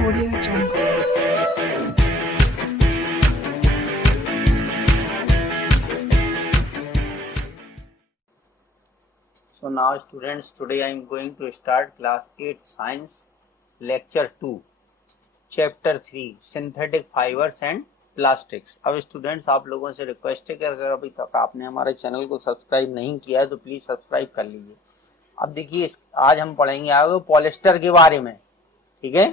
Audio Jungle. So now students, today I am going to start class 8 science lecture 2 chapter 3 synthetic fibers and plastics। अब students आप लोगों से request है कि अगर अभी तक आपने हमारे चैनल को सब्सक्राइब नहीं किया है तो प्लीज सब्सक्राइब कर लीजिए। अब देखिए आज हम पढ़ेंगे आगे पॉलिस्टर के बारे में, ठीक है।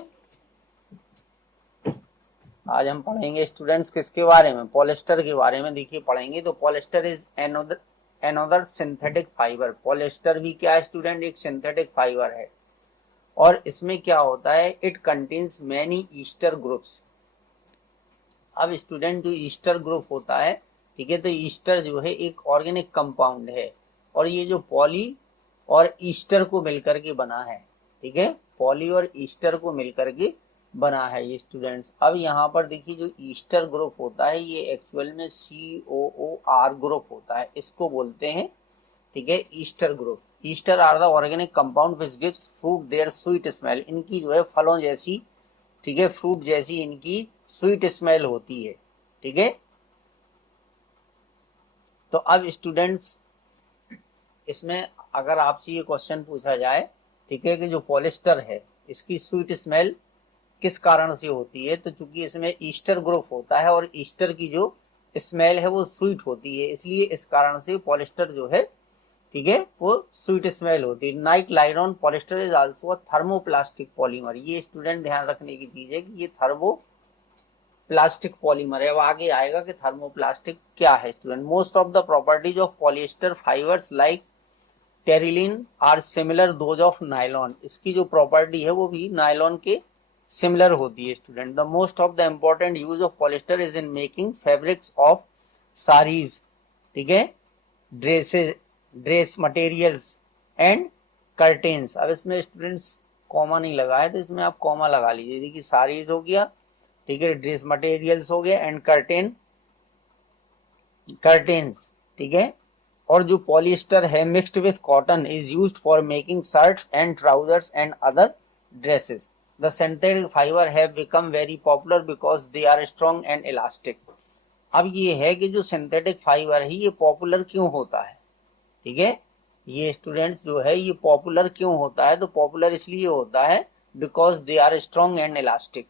आज हम पढ़ेंगे स्टूडेंट्स किसके बारे में, पॉलिस्टर के बारे में। देखिए पढ़ेंगे तो polyester is another synthetic fibre. Polyester भी क्या है स्टूडेंट, एक सिंथेटिक फाइबर है और इसमें क्या होता है, it contains many Easter groups. अब स्टूडेंट जो ईस्टर ग्रुप होता है, ठीक है, तो ईस्टर जो है एक ऑर्गेनिक कंपाउंड है और ये जो पॉली और ईस्टर को मिलकर के बना है, ठीक है, पॉली और ईस्टर को मिलकर के बना है ये स्टूडेंट्स। अब यहाँ पर देखिए जो ईस्टर ग्रुप होता है ये एक्चुअल में COOR ग्रुप होता है, इसको बोलते हैं, ठीक है, ester group. Ester are the organic compound which gives fruit their sweet smell. इनकी जो है फलों जैसी, ठीक है, फ्रूट जैसी इनकी स्वीट स्मेल होती है, ठीक है। तो अब स्टूडेंट्स इसमें अगर आपसे ये क्वेश्चन पूछा जाए, ठीक है, कि जो पॉलिस्टर है इसकी स्वीट स्मेल किस कारण से होती है, तो चूंकि इसमें ईस्टर ग्रुप होता है और ईस्टर की जो स्मेल है वो स्वीट होती है, इसलिए इस कारण से पॉलिस्टर जो है, ठीक है, वो स्वीट स्मेल होती है। नाइक nylon polyester is also a thermoplastic polymer. ये स्टूडेंट ध्यान रखने की चीज है कि ये थर्मोप्लास्टिक पॉलीमर है। अब आगे आएगा कि थर्मोप्लास्टिक क्या है student. Most of the properties of polyester fibres like terylene are similar those of nylon. इसकी जो प्रॉपर्टी है वो भी नायलॉन के सिमिलर होती है student. The most of the important use of polyester is in making fabrics of saris, ठीक है, dresses, dress materials and curtains. अब इसमें स्टूडेंट्स कॉमा नहीं लगा है तो इसमें आप कॉमा लगा लीजिए। देखिए साड़ीज हो गया, ठीक है, ड्रेस मटेरियल्स हो गया एंड कर्टेन्स, ठीक है। और जो पॉलिएस्टर है mixed with cotton is used for making shirts and trousers and other dresses. The synthetic fiber have become very popular because they are strong and elastic. अब ये है कि जो सिंथेटिक फाइबर है ये पॉपुलर क्यों होता है, ठीक है, ये स्टूडेंट्स जो है ये पॉपुलर क्यों होता है, तो पॉपुलर इसलिए होता है because they are strong and elastic,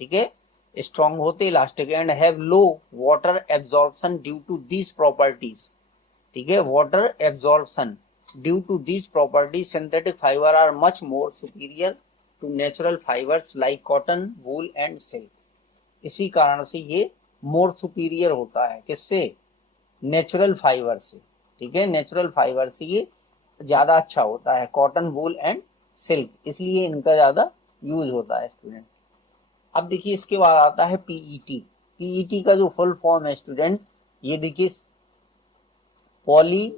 ठीक है, स्ट्रॉन्ग होते elastic and have low water absorption due to these properties, ठीक है, water absorption due to these properties synthetic fibre are much more superior to natural fibres like cotton, wool and silk. इसी कारण से ये मोर superior होता है किससे, natural fibre से, ठीक है, नेचुरल फाइबर से ये ज्यादा अच्छा होता है, कॉटन, वूल एंड सिल्क, इसलिए इनका ज्यादा यूज होता है स्टूडेंट। अब देखिए इसके बाद आता है पीईटी। पीईटी का जो फुल फॉर्म है स्टूडेंट्स, ये देखिए पॉली,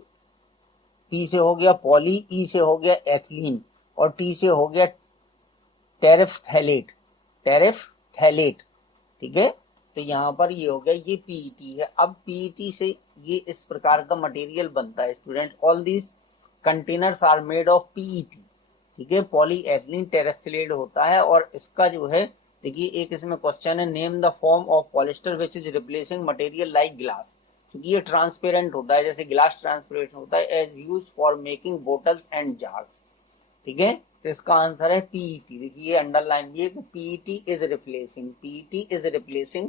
पी से हो गया पॉली, ई से हो गया एथिलीन और टी से हो गया टेरेफ्थैलेट, ठीक है। तो यहाँ पर ये हो गया, ये पीईटी है। अब पीईटी से ये इस प्रकार का मटेरियल बनता है student. All these containers are made of PET, ठीक है, पॉलीएथिलीन टेरेफ्थैलेट होता है। और इसका जो है देखिए एक इसमें क्वेश्चन है, name the form of polyester which is replacing material like glass. क्योंकि ये ट्रांसपेरेंट होता है, जैसे ग्लास ट्रांसपेरेंट होता है, as used for making bottles and jars, ठीक है। तो इसका आंसर है पीईटी। देखिए अंडरलाइन ये PET is replacing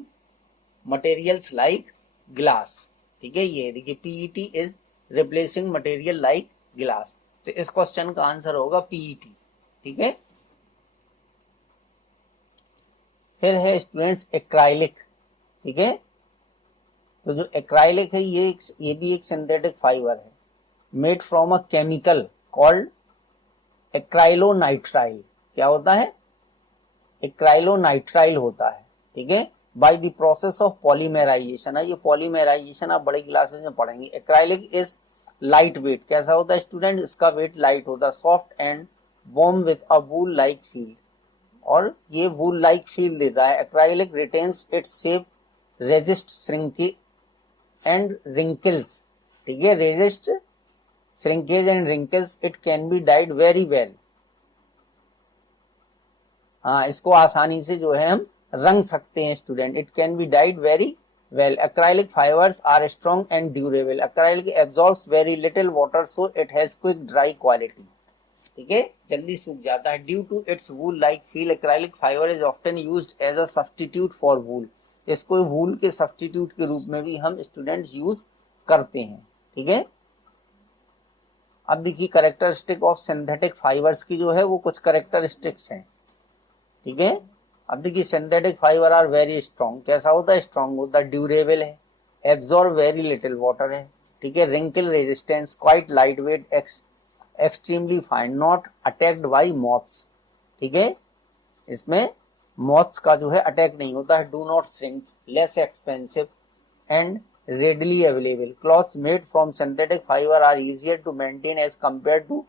materials like glass, ठीक है, ये देखिए PET is replacing material like glass. तो इस क्वेश्चन का आंसर होगा पीईटी, ठीक है। फिर है स्टूडेंट्स एक्राइलिक, ठीक है। तो जो एक्राइलिक है ये भी एक सिंथेटिक फाइबर है, made from a chemical called acrylonitrile. क्या होता है, एक्राइलोनाइट्राइल होता है, ठीक है, by the process of polymerisation. ये पॉलीमेराइजेशन आप बड़ी क्लासेस में पढ़ेंगे। Acrylic is light weight. कैसा होता है स्टूडेंट, इसका वेट लाइट होता है, soft and warm with a wool like feel, और ये वूल लाइक फील देता है। Acrylic retains its shape, resist shrinkage and wrinkles, ठीक है, resist shrinkage and wrinkles, it can be dyed very well हाँ, इसको आसानी से जो है हम रंग सकते हैं student. It can be dyed very well. Acrylic fibres are strong and durable. Acrylic absorbs very little water so it has quick dry quality. ठीक है, जल्दी सूख जाता है. Due to its wool like feel, acrylic fibre is often used as a substitute for wool. इसको wool के substitute के रूप में भी हम स्टूडेंट्स यूज करते हैं. ठीक है, अब देखिए कैरेक्टरिस्टिक ऑफ सिंथेटिक फाइबर्स की जो है वो कुछ कैरेक्टरिस्टिक्स हैं. ठीक है, अब देखिए synthetic fibre are very strong. कैसा होता है? स्ट्रॉन्ग होता है. ड्यूरेबल है. एब्जॉर्ब वेरी लिटिल वाटर है. ठीक है, wrinkle resistance, quite light weight, extremely fine, not attacked by moths. ठीक है, इसमें मॉथ्स का जो है अटैक नहीं होता है. Do not shrink, less expensive and readily available. Cloths made from synthetic fiber are easier to maintain as compared to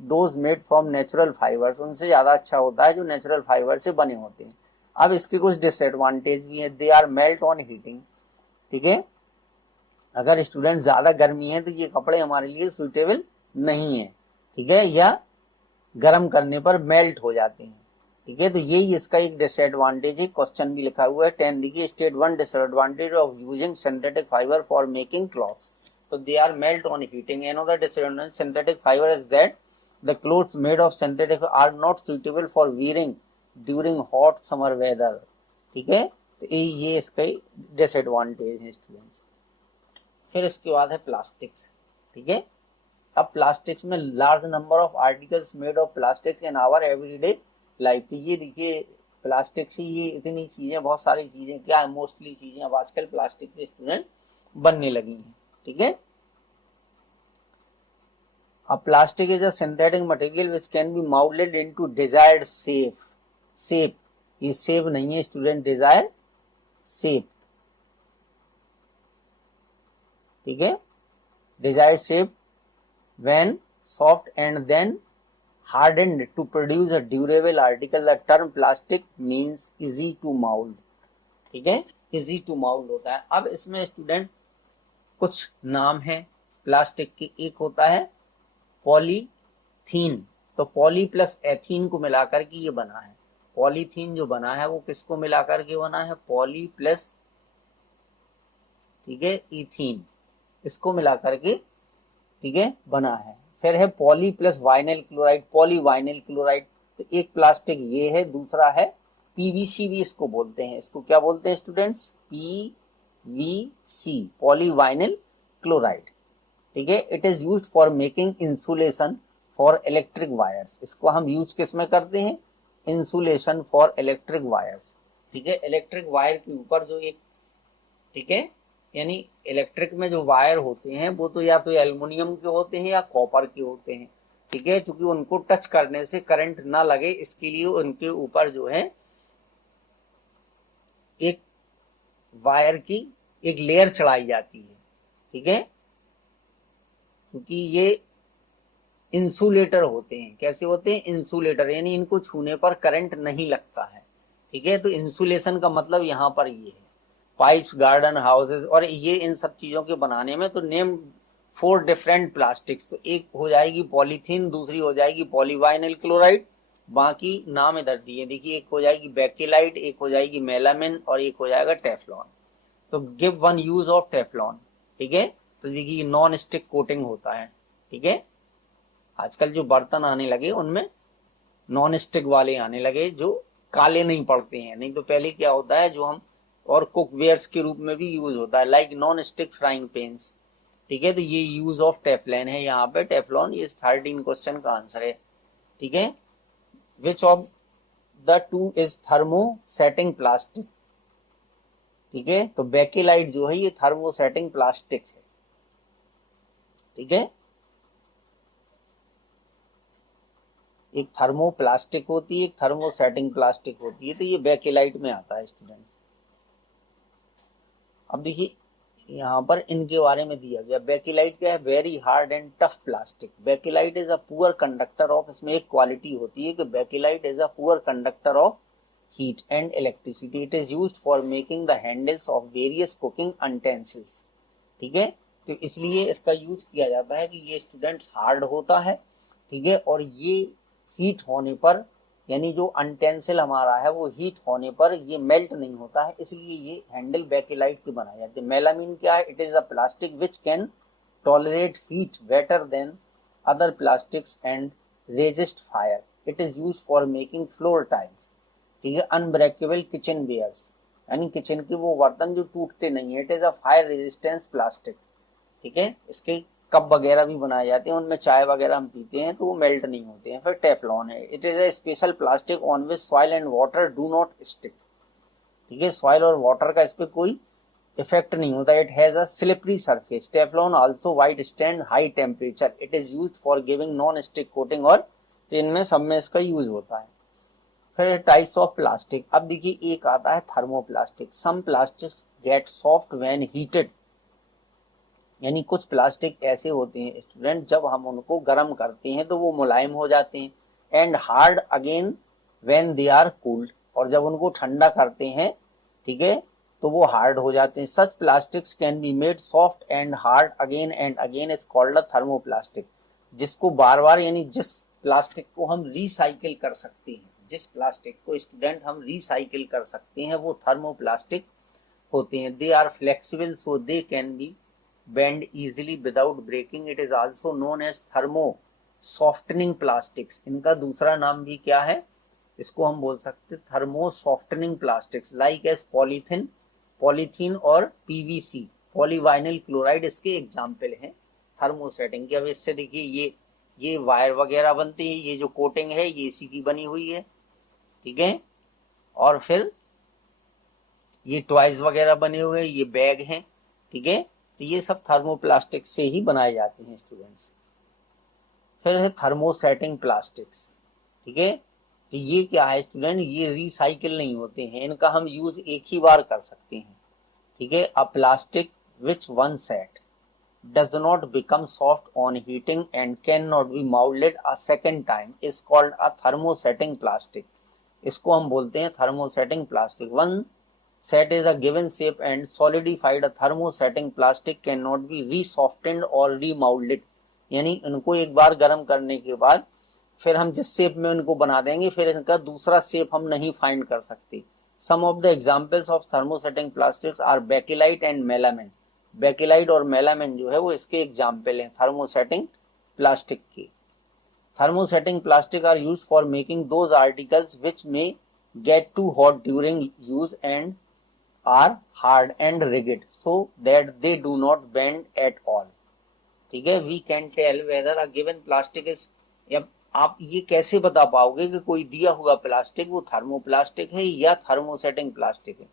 those made from natural fibers. उनसे ज्यादा अच्छा होता है जो नेचुरल फाइबर से बने होते हैं. अब इसके कुछ डिसएडवांटेज भी हैं. They are melt on heating. ठीक है, अगर स्टूडेंट ज्यादा गर्मी है तो ये कपड़े हमारे लिए सुइटेबल नहीं है. ठीक है, या गर्म करने पर मेल्ट हो जाते हैं. ठीक है, तो यही इसका एक डिसएडवांटेज है. क्वेश्चन भी लिखा हुआ है 10 देखिए. State 1 disadvantage of using synthetic fibre for making clothes. तो they are melt on heating. Another disadvantage synthetic fibre is that the clothes made of synthetic are not suitable for wearing during hot summer weather. ठीक है, तो ये इसका disadvantage है students. फिर इसके बाद है प्लास्टिक्स. ठीक है, अब प्लास्टिक्स में large number of articles made of plastics in our everyday life. तो ये देखिए प्लास्टिक से ये इतनी चीजें, बहुत सारी चीजें क्या है, मोस्टली चीजें अब आजकल प्लास्टिक से स्टूडेंट बनने लगी हैं. ठीक है, अब plastic is a synthetic material which can be moulded into desired shape. ये शेप नहीं है स्टूडेंट, डिजायर शेप. ठीक है, desired shape when soft and then hardened to produce a durable article. The term plastic means easy to mold. ठीक है, easy to mold होता है. अब इसमें स्टूडेंट कुछ नाम है प्लास्टिक के. एक होता है पॉलीथीन. तो पॉली प्लस एथीन को मिलाकर के ये बना है. पॉलीथीन जो बना है वो किसको मिलाकर के बना है? पॉली प्लस, ठीक है, इथीन, इसको मिलाकर के, ठीक है, बना है. फिर है poly plus vinyl chloride, polyvinyl chloride. तो एक प्लास्टिक ये है, दूसरा है पीवीसी भी इसको बोलते हैं. इसको क्या बोलते हैं स्टूडेंट्स? PVC, पॉलीवाइनिल chloride. ठीक है, it is used for making insulation for electric wires. इसको हम यूज किस में करते हैं? Insulation for electric wires. ठीक है, इलेक्ट्रिक वायर के ऊपर जो एक, ठीक है, यानी इलेक्ट्रिक में जो वायर होते हैं वो तो या तो एल्युमिनियम के होते हैं या कॉपर के होते हैं. ठीक है, क्योंकि उनको टच करने से करंट ना लगे इसके लिए उनके ऊपर जो है एक वायर की एक लेयर चढ़ाई जाती है. ठीक है, क्योंकि ये इंसुलेटर होते हैं. कैसे होते हैं? इंसुलेटर, यानी इनको छूने पर करंट नहीं लगता है. ठीक है, तो इंसुलेशन का मतलब यहाँ पर ये है. पाइप्स, गार्डन, हाउसेस, और ये इन सब चीजों के बनाने में तो नेम 4 डिफरेंट प्लास्टिक्स. तो एक हो जाएगी पॉलीथीन, दूसरी हो जाएगी पॉलीवाइनिल क्लोराइड, बाकी नाम इधर दिए. देखिए, एक हो जाएगी बेकेलाइट, एक हो जाएगी मेलामिन, और एक हो जाएगा टेफ्लॉन. तो give one use of Teflon. ठीक है, तो देखिए नॉन स्टिक कोटिंग होता है. ठीक है, आजकल जो बर्तन आने लगे उनमें नॉन स्टिक वाले आने लगे जो काले नहीं पड़ते हैं. नहीं तो पहले क्या होता है, जो हम और कुकवेयर्स के रूप में भी यूज होता है, like non stick frying pans. ठीक है, तो ये यूज ऑफ टेफ्लॉन है यहाँ पे. टेफ्लॉन ये 13 क्वेश्चन का आंसर है. ठीक है, विच of the two is thermosetting plastic. ठीक है, तो बेकेलाइट जो है ये थर्मोसेटिंग प्लास्टिक है. ठीक है, एक थर्मोप्लास्टिक होती है, एक थर्मोसेटिंग प्लास्टिक होती है. तो ये बेकेलाइट में आता है स्टूडेंट्स. अब देखिए यहाँ पर इनके बारे में दिया गया. बेकेलाइट क्या है? Very hard and tough plastic. Bakelite is a poor conductor of, इसमें एक क्वालिटी होती है कि bakelite is a poor conductor of heat and electricity. It is used for making the handles of various cooking utensils. ठीक है, तो इसलिए इसका यूज किया जाता है कि ये स्टूडेंट्स हार्ड होता है. ठीक है, और ये हीट होने पर यानी जो अनटेंसिल हमारा है वो हीट होने पर ये मेल्ट नहीं होता है, इसलिए ये हैंडल बेकेलाइट की बनाई जाती है। मेलामिन क्या है? It is a plastic which can tolerate heat better than other plastics and resist fire. It is use for making floor tiles. ठीक है। अनब्रेकेबल किचन वेयर्स, यानी किचन के वो बर्तन जो टूटते नहीं है। It is a fire resistance plastic. ठीक है। इसके कप वगैरह भी बनाए जाते हैं, उनमें चाय वगैरह हम पीते हैं तो वो मेल्ट नहीं होते हैं। फिर टेफलॉन है। It is a special plastic on which soil and water do not stick. ठीक है। सॉइल और वाटर का इस पे कोई इफेक्ट नहीं होता। It has a slippery surface. Teflon also white stand high temperature. It is used for giving non stick coating, और तो इनमें सब में इसका यूज होता है। फिर टाइप्स ऑफ प्लास्टिक। अब देखिए एक आता है thermoplastic. Some plastics get soft when heated, यानी कुछ प्लास्टिक ऐसे होते हैं स्टूडेंट, जब हम उनको गर्म करते हैं तो वो मुलायम हो जाते हैं। And hard again when they are cooled, और जब उनको ठंडा करते हैं, ठीक है, तो वो हार्ड हो जाते हैं। Such plastics can be made soft and hard again and again, is called a thermoplastic. जिसको बार बार, यानी जिस प्लास्टिक को हम रिसाइकिल कर सकते हैं, जिस प्लास्टिक को स्टूडेंट हम रिसाइकिल कर सकते हैं, वो थर्मोप्लास्टिक होते हैं। They are flexible so they can be bend easily without breaking. It is also known as thermo softening plastics. इनका दूसरा नाम भी क्या है? इसको हम बोल सकते हैं thermo softening plastics, like S polythene, polythene और पीवीसी, पॉलीवाइनिल क्लोराइड इसके एग्जाम्पल हैं थर्मोसेटिंग के। अब इससे देखिए ये वायर वगैरह बनती है, ये जो कोटिंग है ये इसी की बनी हुई है। ठीक है। और फिर ये टॉयज वगैरह बने हुए हैं, ये बैग हैं। ठीक है। तो ये सब थर्मोप्लास्टिक से ही बनाए जाते हैं स्टूडेंट्स। फिर है थर्मोसेटिंग प्लास्टिक्स। ठीक है। तो ये क्या है स्टूडेंट? ये रिसाइकिल नहीं होते हैं, इनका हम यूज एक ही बार कर सकते हैं। ठीक है। अ plastic which one set does not become soft on heating and cannot be molded a second time is called a thermosetting plastic. इसको हम बोलते हैं thermosetting plastic. One set is a given shape and solidified. A thermosetting plastic cannot be re-softened or remolded. यानी इनको एक बार गर्म करने के बाद फिर हम जिस शेप में उनको बना देंगे, फिर इनका दूसरा शेप हम नहीं फाइंड कर सकते। Some of the examples of thermosetting plastics are bakelite and melamine. Bakelite और मेलामिन जो है वो इसके एग्जाम्पल हैं थर्मोसेटिंग प्लास्टिक के। Thermosetting plastic are used for making those articles which may get too hot during use and are hard and rigid so that they do not bend at all. ठीक है। We can tell whether a given plastic is, आप ये कैसे बता पाओगे कि कोई दिया हुआ प्लास्टिक वो थर्मोप्लास्टिक है या थर्मोसेटिंग प्लास्टिक है?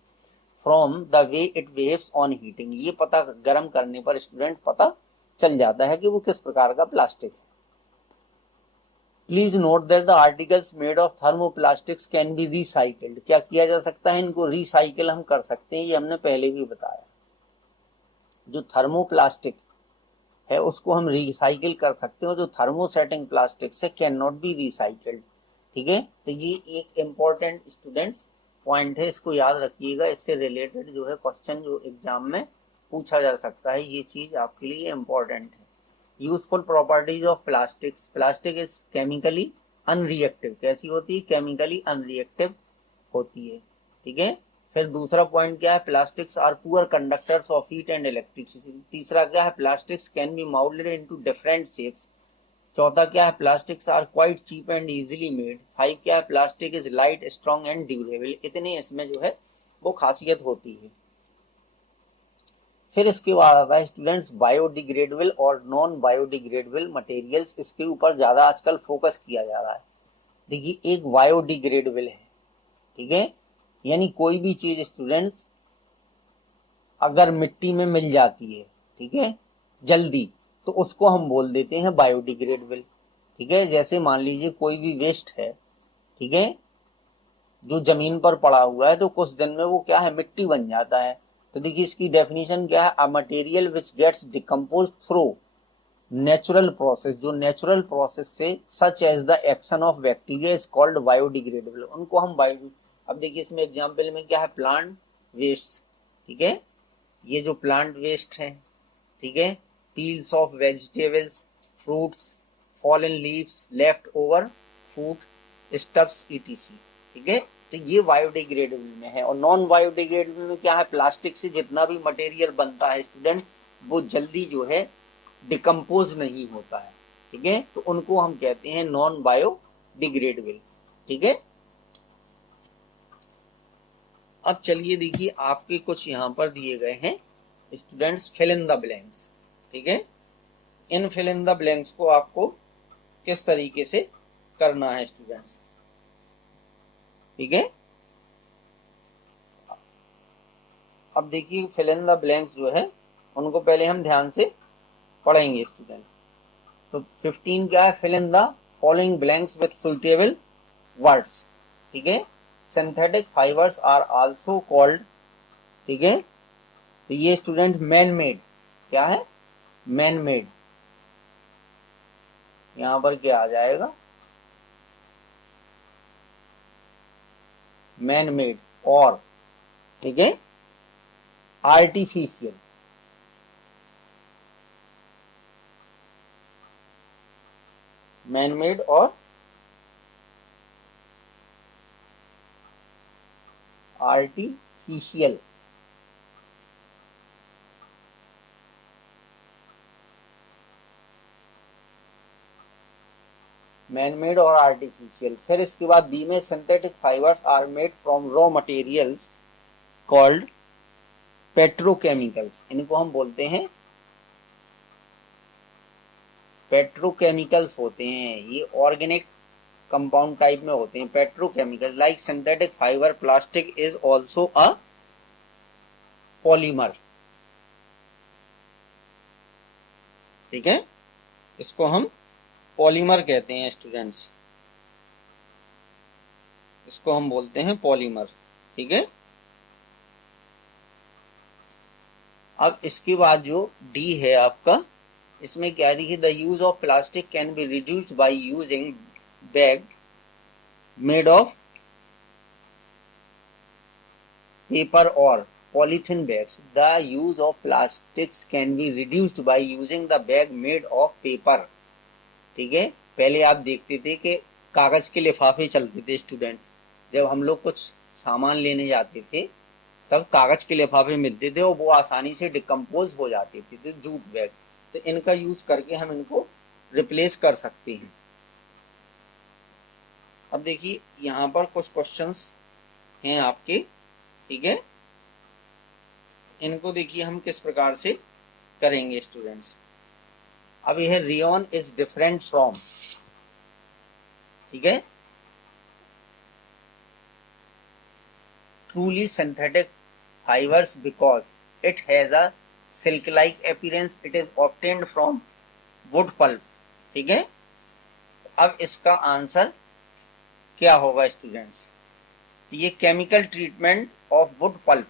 From the way it behaves on heating. ये पता गर्म करने पर स्टूडेंट पता चल जाता है कि वो किस प्रकार का प्लास्टिक है। Please note that the articles made of thermoplastics can be recycled. क्या किया जा सकता है? इनको रिसाइकिल हम कर सकते हैं, ये हमने पहले भी बताया। जो थर्मोप्लास्टिक है उसको हम रिसाइकिल कर सकते हैं, और जो थर्मोसेटिंग प्लास्टिक से कैन नॉट बी रिसाइकिल्ड। ठीक है। तो ये एक इंपॉर्टेंट स्टूडेंट्स पॉइंट है, इसको याद रखिएगा। इससे रिलेटेड जो है क्वेश्चन जो एग्जाम में पूछा जा सकता है, ये चीज आपके लिए इंपॉर्टेंट है। Useful properties of plastics. Plastic is chemically unreactive. कैसी होती है? केमिकली अनरिएक्टिव होती है। ठीक है। फिर दूसरा पॉइंट क्या है? Plastics are poor conductors of heat and electricity. तीसरा क्या है? Plastics can be moulded into different shapes. चौथा क्या है? Plastics are quite cheap and easily made. 5 क्या है? Plastic is light, strong and durable. इतनी इसमें जो है वो खासियत होती है। फिर इसके बाद आता है स्टूडेंट्स बायोडिग्रेडेबल और नॉन बायोडिग्रेडेबल मटेरियल्स। इसके ऊपर ज्यादा आजकल फोकस किया जा रहा है। देखिए एक बायोडिग्रेडेबल है, ठीक है, यानी कोई भी चीज स्टूडेंट्स अगर मिट्टी में मिल जाती है, ठीक है, जल्दी, तो उसको हम बोल देते हैं बायोडिग्रेडेबल। ठीक है। जैसे मान लीजिए कोई भी वेस्ट है, ठीक है, जो जमीन पर पड़ा हुआ है, तो कुछ दिन में वो क्या है? मिट्टी बन जाता है। तो देखिए इसकी डेफिनेशन क्या है? A material which gets decompose through natural process. जो नेचुरल प्रोसेस से, such as the action of bacteria, is called biodegradable. उनको हम बायो। अब देखिए इसमें एग्जाम्पल में क्या है? Plant waste. ठीक है। ये जो प्लांट वेस्ट है, ठीक है, peels of vegetables, fruits, fallen leaves, left over food, stuffs etc. ठीक है, तो ये बायोडिग्रेडेबल में है। और नॉन बायोडिग्रेडेबल में क्या है, प्लास्टिक से जितना भी मटेरियल बनता है स्टूडेंट, वो जल्दी जो है डिकम्पोज नहीं होता है। ठीक है, तो उनको हम कहते हैं नॉन बायोडिग्रेडेबल। ठीक है, अब चलिए देखिए आपके कुछ यहाँ पर दिए गए हैं students, fill in the blanks. ठीक है, इन फिल इन द ब्लैंक्स को आपको किस तरीके से करना है स्टूडेंट्स। ठीक है, अब देखिए फिल इन द ब्लैंक्स जो है उनको पहले हम ध्यान से पढ़ेंगे स्टूडेंट्स। तो 15 क्या है, fill in the following blanks with suitable words. ठीक है, synthetic fibres are also called. ठीक है, तो ये स्टूडेंट मैन मेड, क्या है, मैन मेड, यहां पर क्या आ जाएगा, मैन मेड, और ठीक है आर्टिफिशियल। मैन मेड और आर्टिफिशियल। मैन मेड और आर्टिफिशियल। फिर इसके बाद बी में synthetic fibres are made from raw materials called petrochemicals. इनको हम बोलते हैं पेट्रोकेमिकल्स होते हैं, ये ऑर्गेनिक कंपाउंड टाइप में होते हैं petrochemical. Like synthetic fibre plastic is also a polymer. ठीक है, इसको हम पॉलीमर कहते हैं स्टूडेंट्स, इसको हम बोलते हैं पॉलीमर। ठीक है, अब इसके बाद जो डी है आपका, इसमें क्या देखिए, the use of plastic can be reduced by using bag made of paper और polythene bags. The use of plastics can be reduced by using the bag made of paper. ठीक है, पहले आप देखते थे कि कागज के लिफाफे चलते थे स्टूडेंट्स, जब हम लोग कुछ सामान लेने जाते थे तब कागज के लिफाफे मिलते थे और वो आसानी से डिकम्पोज हो जाते थे, तो जूट बैग। तो इनका यूज करके हम इनको रिप्लेस कर सकते हैं। अब देखिए यहाँ पर कुछ क्वेश्चंस हैं आपके। ठीक है, इनको देखिए हम किस प्रकार से करेंगे स्टूडेंट्स। अब यह रेयन इज डिफरेंट फ्रॉम, ठीक है, truly synthetic fibres because it has a silk like appearance, it is obtained from wood pulp. ठीक है, अब इसका आंसर क्या होगा स्टूडेंट्स, ये chemical treatment of wood pulp,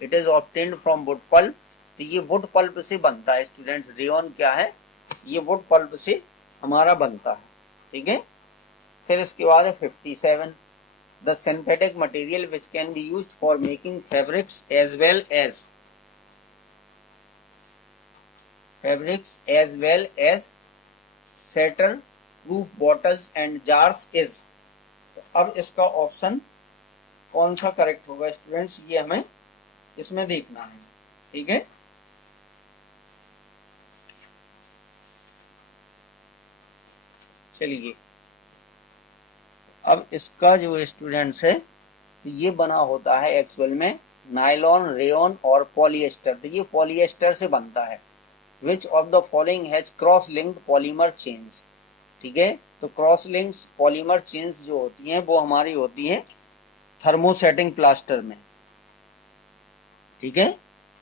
it is obtained from wood pulp. तो ये वुड पल्प से बनता है स्टूडेंट, रेयन क्या है, ये वुड पल्प से हमारा बनता है। ठीक है, फिर इसके बाद है 57, the synthetic material which can be used for making fabrics as well as shatter proof bottles and jars is. अब इसका ऑप्शन कौन सा करेक्ट होगा स्टूडेंट्स, ये हमें इसमें देखना है। ठीक है, चलिए अब इसका जो स्टूडेंट्स है, तो ये बना होता है एक्चुअल में नायलॉन, रेयन और पॉलिएस्टर। तो ये पॉलिएस्टर से बनता है। विच of the following has cross linked polymer chains. ठीक है, तो क्रॉस लिंक्ड पॉलीमर चेन्स जो होती हैं वो हमारी होती है थर्मोसेटिंग प्लास्टर में। ठीक है,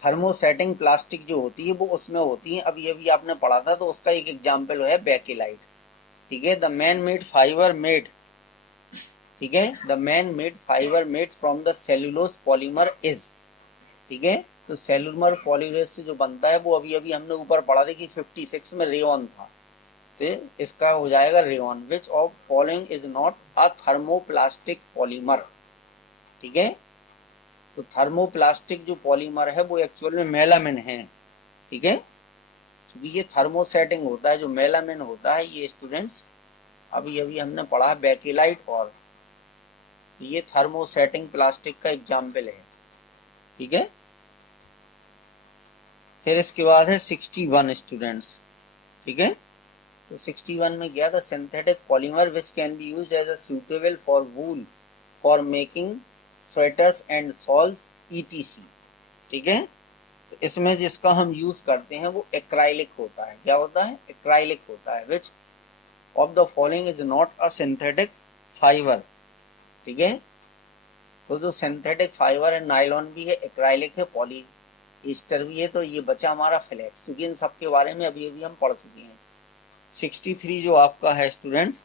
थर्मोसेटिंग प्लास्टिक जो होती है वो उसमें होती है। अब ये भी आपने पढ़ा था, तो उसका एक एग्जाम्पल है बेकेलाइट। ठीक है, the man made fibre made, ठीक है, the man made fibre made from the cellulose polymer is. ठीक है, तो सेल्यूलर पॉलीमर से जो बनता है वो अभी अभी हमने ऊपर पढ़ा था कि 56 में रेयन था, तो इसका हो जाएगा rayon. Which of following is not a thermoplastic polymer. ठीक है, तो थर्मोप्लास्टिक जो पॉलीमर है वो एक्चुअल में मेलामिन है। ठीक है, क्योंकि ये थर्मोसेटिंग होता है, जो मेलामिन होता है ये स्टूडेंट्स अभी अभी हमने पढ़ा बेकिलाइट, और ये थर्मोसेटिंग प्लास्टिक का एग्जाम्पल है, ठीक है। फिर इसके बाद है 61 स्टूडेंट्स, ठीक है। तो 61 में क्या था, synthetic polymer which can be used as a suitable for wool for making sweaters and shawls etc, ठीक है। तो इसमें जिसका हम यूज करते हैं वो एक्राइलिक होता है। क्या होता है, एक्राइलिक होता है। विच of the following is not a synthetic fibre, ठीक है। तो जो सिंथेटिक फाइबर है, नायलॉन भी है, एक्राइलिक है, पॉलीस्टर भी है, तो ये बचा हमारा फ्लेक्स, क्योंकि इन सब के बारे में अभी अभी हम पढ़ चुके हैं। 63 जो आपका है स्टूडेंट्स,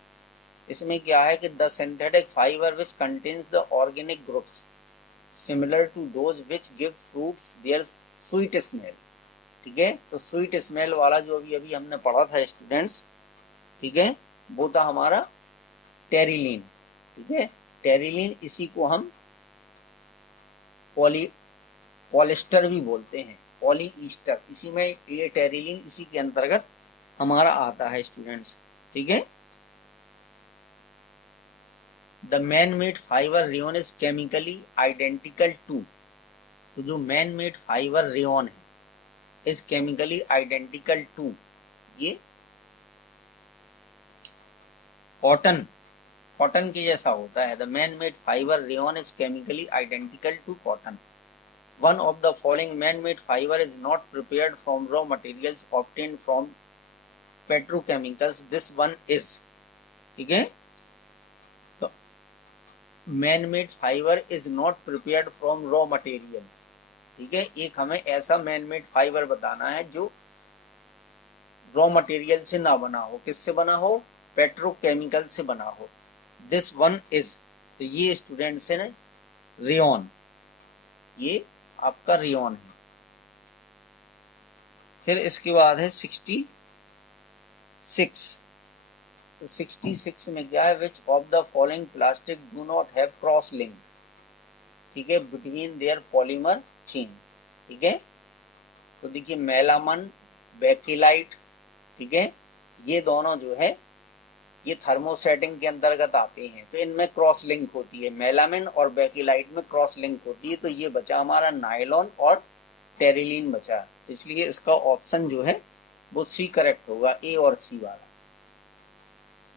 इसमें क्या है कि the synthetic fibre which contains the organic groups similar to those which give fruits their sweet smell, ठीक है। तो स्वीट स्मेल वाला जो अभी अभी हमने पढ़ा था स्टूडेंट्स, ठीक है, वो था हमारा टेरिलीन, ठीक है। टेरिलीन, इसी को हम पॉलिस्टर भी बोलते हैं, पॉलीईस्टर, इसी में ये टेरिलीन इसी के अंतर्गत हमारा आता है स्टूडेंट्स, ठीक है। The man made fibre rayon is chemically identical to, तो जो मैन मेड फाइबर रेयन है इज केमिकली आइडेंटिकल टू, ये कॉटन के जैसा होता है। The man made fibre rayon is chemically identical to cotton. One of the following man-made fiber is not prepared from raw materials obtained from petrochemicals. This one is, ठीक है। तो man-made fiber is not prepared from raw materials, ठीक है। एक हमें ऐसा man-made fiber बताना है जो रॉ मटेरियल से ना बना हो। किससे बना हो, पेट्रोकेमिकल से बना हो। दिस वन इज, तो ये स्टूडेंट्स है ना रेयन, ये आपका रेयन है। फिर इसके बाद है 66, तो 66 में क्या है, विच of the following plastic do not have cross link, ठीक है, बिटवीन देयर पॉलीमर चेन, ठीक है। तो देखिए मेलामन, बेकिलाइट, ठीक है, ये दोनों जो है ये थर्मोसेटिंग के अंतर्गत आते हैं, तो इनमें क्रॉस लिंक होती है। मेलामिन और बेकिलाइट में क्रॉस लिंक होती है, तो ये बचा हमारा नायलॉन और टेरिलीन बचा, तो इसलिए इसका ऑप्शन जो है वो सी करेक्ट होगा, ए और सी वाला।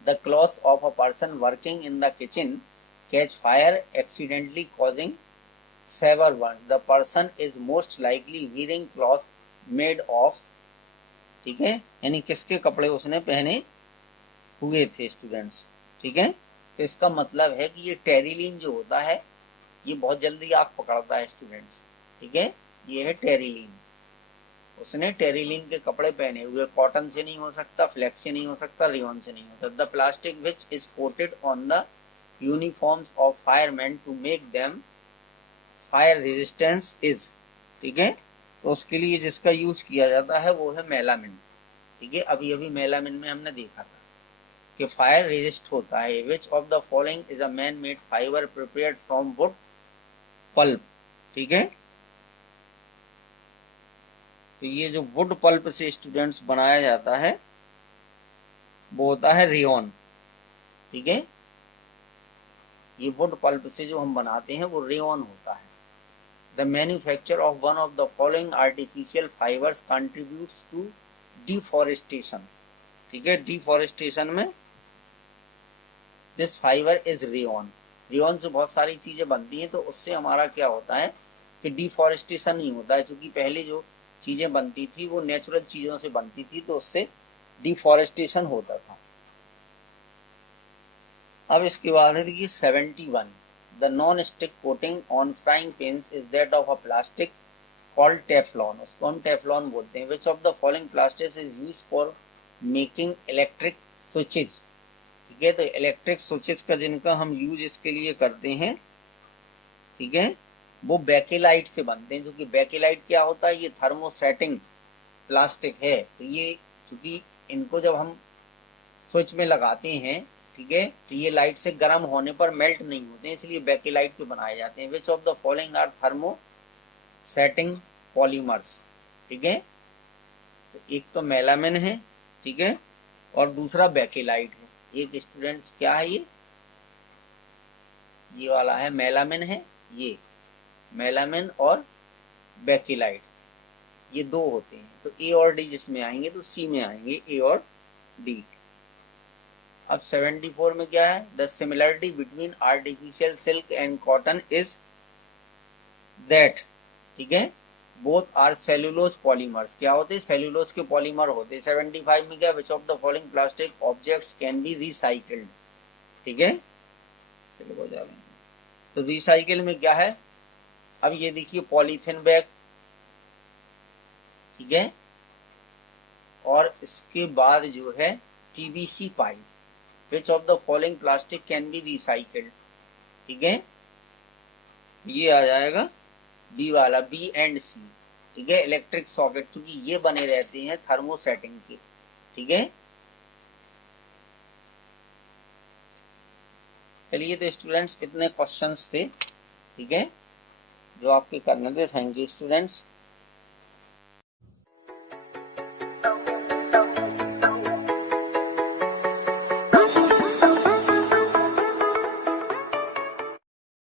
The cloth of a person working in the kitchen catch fire accidentally causing severe burns, the person is most likely wearing cloth made of, ठीक है, यानी किसके कपड़े उसने पहने हुए थे स्टूडेंट्स, ठीक है। तो इसका मतलब है कि ये टेरिलीन जो होता है ये बहुत जल्दी आग पकड़ता है स्टूडेंट्स, ठीक है। ये है टेरिलीन, उसने टेरिलीन के कपड़े पहने हुए, कॉटन से नहीं हो सकता, फ्लेक्स से नहीं हो सकता, रेयन से नहीं होता। The plastic which is coated on the uniforms of fireman to make them fire resistance is, ठीक है। तो उसके लिए जिसका यूज किया जाता है वो है मेलामिन, ठीक है। अभी अभी मेलामिन में हमने देखा था कि फायर रेजिस्ट होता है। विच of the following is a man made fibre prepared from wood pulp, ठीक है। तो ये जो वुड पल्प से स्टूडेंट्स बनाया जाता है वो होता है रेयन, ठीक है। ये वुड पल्प से जो हम बनाते हैं वो रेयन होता है। The manufacture of one of the following artificial fibres contributes to deforestation, ठीक है। डिफॉरेस्टेशन में this fibre is rayon, rayon से बहुत सारी चीजें बनती हैं, तो उससे हमारा क्या होता है कि डिफॉरेस्टेशन नहीं होता है, क्योंकि पहले जो चीजें बनती थी वो नेचुरल चीजों से बनती थी, तो उससे डिफॉरेस्टेशन होता था। अब इसके बाद है देखिए 71, the non stick coating on frying pans is that of a plastic called Teflon, उसको हम टेफ्लॉन बोलते हैं। Which of the following plastic is used for making electric switches, ठीक है। तो इलेक्ट्रिक स्विचेस का जिनका हम यूज इसके लिए करते हैं, ठीक है, वो बेकिलाइट से बनते हैं। क्योंकि बेकिलाइट क्या होता है, ये थर्मोसेटिंग प्लास्टिक है, तो ये चूंकि इनको जब हम स्विच में लगाते हैं, ठीक है, तो ये लाइट से गर्म होने पर मेल्ट नहीं होते हैं, इसलिए बेकिलाइट के बनाए जाते हैं। Which of the following are thermosetting polymers, ठीक है। तो एक तो मेलामिन है, ठीक है, और दूसरा बेकिलाइट है। एक स्टूडेंट्स क्या है ये वाला है मेलामिन है, ये मेलामिन और बेकिलाइट, ये दो होते हैं। तो ए और डी जिसमें आएंगे तो सी में आएंगे ए और डी। अब 74 में क्या है, the similarity between artificial silk and cotton is that, ठीक है, बोथ आर सेल्यूलोज पॉलीमर्स। क्या होते हैं, सेल्यूलोज के पॉलीमर होते हैं। 75 में क्या, विच of the following plastic objects can be recycled, ठीक है, चलो बजा लेंगे। तो रिसाइकिल में क्या है, अब ये देखिए पॉलीथिन बैग, ठीक है, और इसके बाद जो है PVC pipe, which of the following plastic can be recycled, ठीक है, ये आ जाएगा बी वाला, बी एंड सी, ठीक है। इलेक्ट्रिक सॉकेट, क्योंकि ये बने रहते हैं थर्मोसेटिंग के, ठीक है। चलिए तो स्टूडेंट्स इतने क्वेश्चंस थे, ठीक है, जो आपके करने थे। Thank you students.